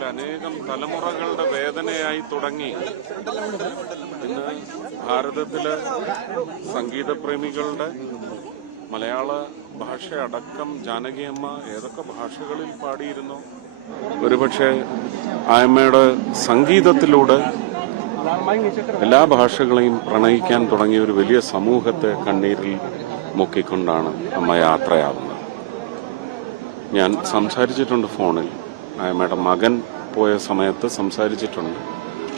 കേരളത്തിൽ അനേകം തലമുറകളുടെ വേദനയായി തുടങ്ങി. ഇന്ന് ഭാരതത്തിലെ സംഗീതപ്രേമികളുടെ മലയാള ഭാഷ അടക്കം ജാനകിയമ്മ ഏതൊക്കെ ഭാഷകളിൽ പാടിയിരുന്നു. ഒരുപക്ഷെ ആയമ്മയുടെ സംഗീതത്തിലൂടെ എല്ലാ ഭാഷകളെയും പ്രണയിക്കാൻ തുടങ്ങിയ ഒരു വലിയ സമൂഹത്തെ കണ്ണീരിൽ മുക്കിക്കൊണ്ടാണ് അമ്മ യാത്രയാവുന്നത്. ഞാൻ സംസാരിച്ചിട്ടുണ്ട് ഫോണിൽ. ആയമ്മയുടെ മകൻ പോയ സമയത്ത് സംസാരിച്ചിട്ടുണ്ട്.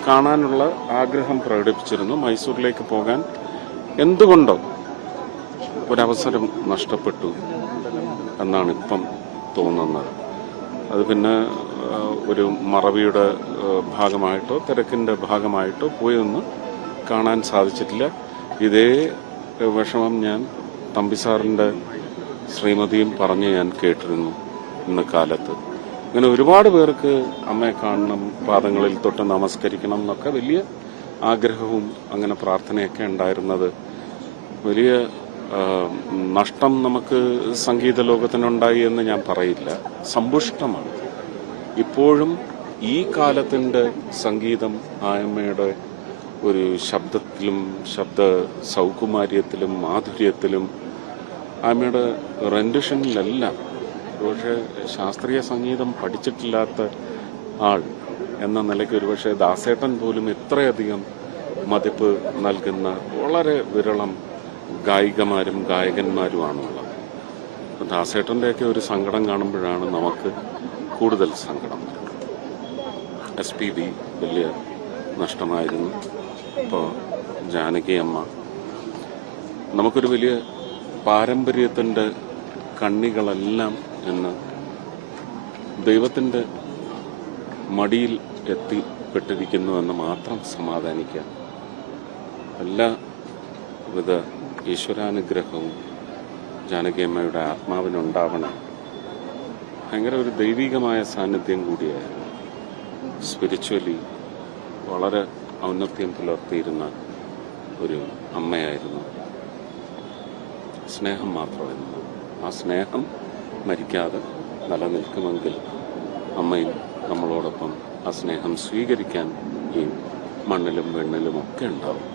കാണാനുള്ള ആഗ്രഹം പ്രകടിപ്പിച്ചിരുന്നു. മൈസൂരിലേക്ക് പോകാൻ എന്തുകൊണ്ടോ ഒരവസരം നഷ്ടപ്പെട്ടു എന്നാണ് ഇപ്പം തോന്നുന്നത്. അത് പിന്നെ ഒരു മറവിയുടെ ഭാഗമായിട്ടോ തിരക്കിൻ്റെ ഭാഗമായിട്ടോ പോയൊന്ന് കാണാൻ സാധിച്ചിട്ടില്ല. ഇതേ വിഷമം ഞാൻ തമ്പിസാറിൻ്റെ ശ്രീമതിയും പറഞ്ഞ് ഞാൻ കേട്ടിരുന്നു ഇന്ന് കാലത്ത്. അങ്ങനെ ഒരുപാട് പേർക്ക് അമ്മയെ കാണണം, പാദങ്ങളിൽ തൊട്ട് നമസ്കരിക്കണം എന്നൊക്കെ വലിയ ആഗ്രഹവും അങ്ങനെ പ്രാർത്ഥനയൊക്കെ ഉണ്ടായിരുന്നത്. വലിയ നഷ്ടം നമുക്ക് സംഗീത ലോകത്തിനുണ്ടായി എന്ന് ഞാൻ പറയില്ല. സമ്പുഷ്ടമാണ്. ഇപ്പോഴും ഈ കാലത്തിൻ്റെ സംഗീതം ആയമ്മയുടെ ഒരു ശബ്ദത്തിലും ശബ്ദ സൗകുമാര്യത്തിലും മാധുര്യത്തിലും ആയമ്മയുടെ റെൻഡിഷനിലെല്ലാം. ഒരുപക്ഷെ ശാസ്ത്രീയ സംഗീതം പഠിച്ചിട്ടില്ലാത്ത ആൾ എന്ന നിലയ്ക്ക് ഒരുപക്ഷെ ദാസേട്ടൻ പോലും ഇത്രയധികം മതിപ്പ് നൽകുന്ന വളരെ വിരളം ഗായികമാരും ഗായകന്മാരുമാണുള്ളത്. ദാസേട്ടൻ്റെയൊക്കെ ഒരു സങ്കടം കാണുമ്പോഴാണ് നമുക്ക് കൂടുതൽ സങ്കടം വരുന്നത്. SPB വലിയ നഷ്ടമായിരുന്നു. ഇപ്പോൾ ജാനകിയമ്മ നമുക്കൊരു വലിയ പാരമ്പര്യത്തിൻ്റെ കണ്ണികളെല്ലാം ഇന്ന് ദൈവത്തിൻ്റെ മടിയിൽ എത്തിപ്പെട്ടിരിക്കുന്നുവെന്ന് മാത്രം സമാധാനിക്കുക. എല്ലാവിധ ഈശ്വരാനുഗ്രഹവും ജാനകിയമ്മയുടെ ആത്മാവിനുണ്ടാവണം. ഭയങ്കര ഒരു ദൈവികമായ സാന്നിധ്യം കൂടിയായിരുന്നു. സ്പിരിച്വലി വളരെ ഔന്നത്യം പുലർത്തിയിരുന്ന ഒരു അമ്മയായിരുന്നു. സ്നേഹം മാത്രമായിരുന്നു. ആ സ്നേഹം മരിക്കാതെ നിലനിൽക്കുമെങ്കിൽ അമ്മയും നമ്മളോടൊപ്പം ആ സ്നേഹം സ്വീകരിക്കാൻ ഈ മണ്ണിലും വെണ്ണിലും ഒക്കെ ഉണ്ടാവും.